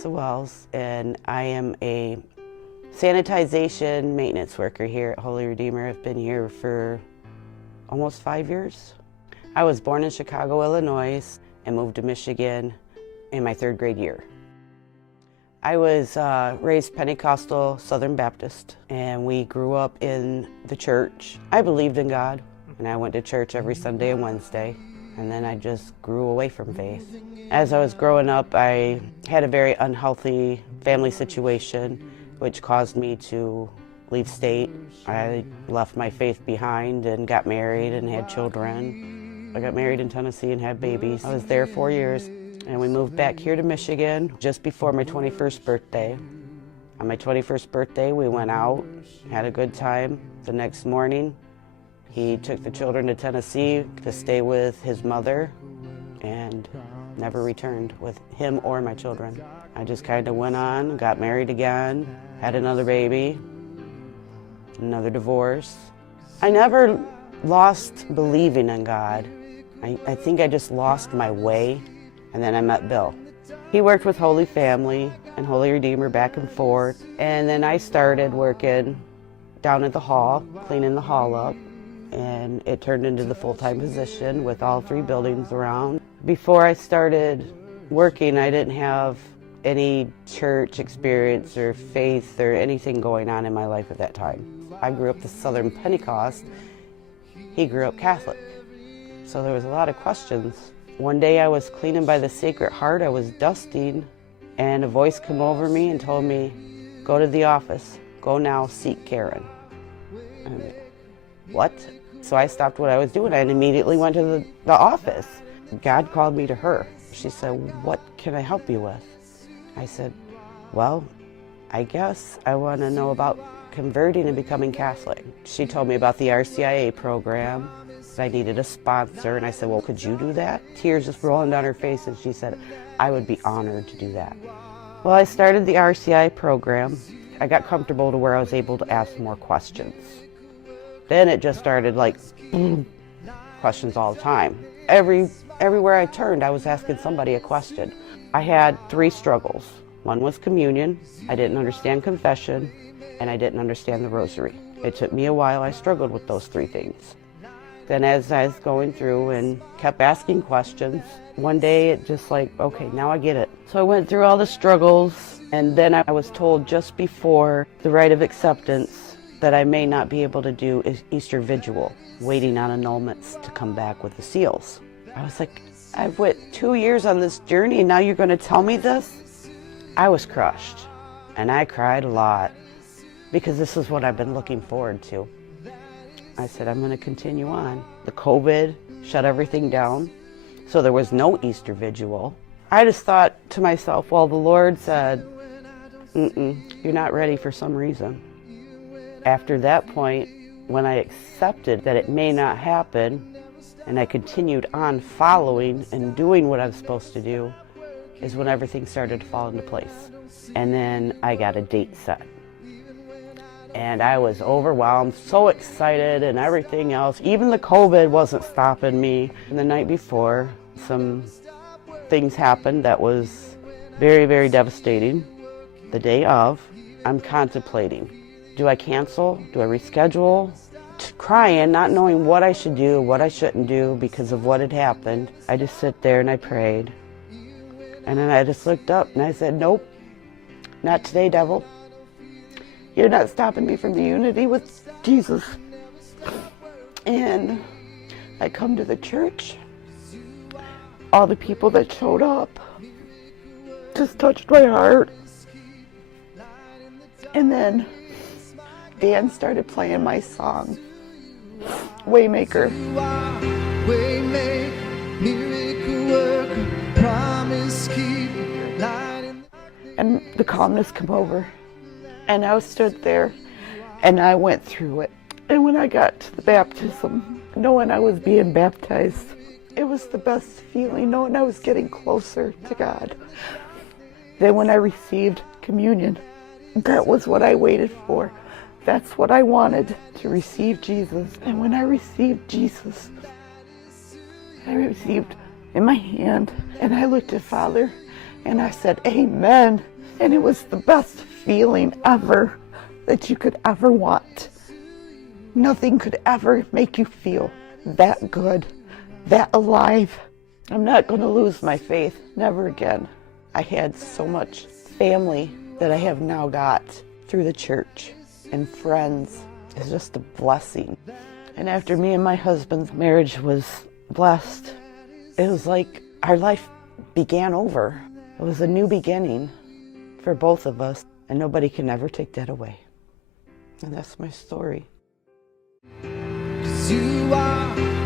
Alisa Wells, and I am a sanitization maintenance worker here at Holy Redeemer. I've been here for almost 5 years. I was born in Chicago, Illinois, and moved to Michigan in my 3rd grade year. I was raised Pentecostal Southern Baptist, and we grew up in the church. I believed in God, and I went to church every Sunday and Wednesday, and then I just grew away from faith. As I was growing up, I had a very unhealthy family situation, which caused me to leave state. I left my faith behind and got married and had children. I got married in Tennessee and had babies. I was there 4 years, and we moved back here to Michigan just before my 21st birthday. On my 21st birthday, we went out, had a good time. The next morning, he took the children to Tennessee to stay with his mother and never returned with him or my children. I just kind of went on, got married again, had another baby, another divorce. I never lost believing in God. I think I just lost my way, and then I met Bill. He worked with Holy Family and Holy Redeemer back and forth, and then I started working down at the hall, cleaning the hall up, and it turned into the full-time position with all 3 buildings around. Before I started working, I didn't have any church experience or faith or anything going on in my life at that time. I grew up the Southern Pentecost. He grew up Catholic. So there was a lot of questions. One day I was cleaning by the Sacred Heart. I was dusting, and a voice came over me and told me, "Go to the office. Go now, seek Karen." And what? So I stopped what I was doing and immediately went to the office. God called me to her. She said, "What can I help you with?" I said, "Well, I guess I want to know about converting and becoming Catholic." She told me about the RCIA program. I needed a sponsor, and I said, "Well, could you do that?" Tears just rolling down her face, and she said, "I would be honored to do that." Well, I started the RCIA program. I got comfortable to where I was able to ask more questions. Then it just started like questions all the time. Everywhere I turned, I was asking somebody a question. I had 3 struggles. One was communion. I didn't understand confession, and I didn't understand the rosary. It took me a while. I struggled with those 3 things. Then as I was going through and kept asking questions, one day it just like, okay, now I get it. So I went through all the struggles, and then I was told just before the rite of acceptance that I may not be able to do Easter Vigil, waiting on annulments to come back with the seals. I was like, I've went 2 years on this journey, and now you're going to tell me this? I was crushed, and I cried a lot, because this is what I've been looking forward to. I said, I'm going to continue on. The COVID shut everything down, so there was no Easter Vigil. I just thought to myself, well, the Lord said, you're not ready for some reason. After that point, when I accepted that it may not happen, and I continued on following and doing what I was supposed to do, is when everything started to fall into place. And then I got a date set. And I was overwhelmed, so excited and everything else. Even the COVID wasn't stopping me. And the night before, some things happened that was very, very devastating. The day of, I'm contemplating. Do I cancel? Do I reschedule? Crying, not knowing what I should do, what I shouldn't do because of what had happened. I just sit there and I prayed. And then I just looked up and I said, nope, not today, devil. You're not stopping me from the unity with Jesus. And I come to the church. All the people that showed up just touched my heart. And then Dan started playing my song, Waymaker. Waymaker, miracle worker, promise keeper. And the calmness came over. And I stood there, and I went through it. And when I got to the baptism, knowing I was being baptized, it was the best feeling, knowing I was getting closer to God. Then when I received communion, that was what I waited for. That's what I wanted, to receive Jesus. And when I received Jesus, I received in my hand, and I looked at Father, And I said, amen. And it was the best feeling ever that you could ever want. Nothing could ever make you feel that good, that alive. I'm not going to lose my faith, never again. I had so much family that I have now got through the church, and friends. It's just a blessing. And after me and my husband's marriage was blessed, it was like our life began over. It was a new beginning for both of us, and nobody can ever take that away. And that's my story. 'Cause you are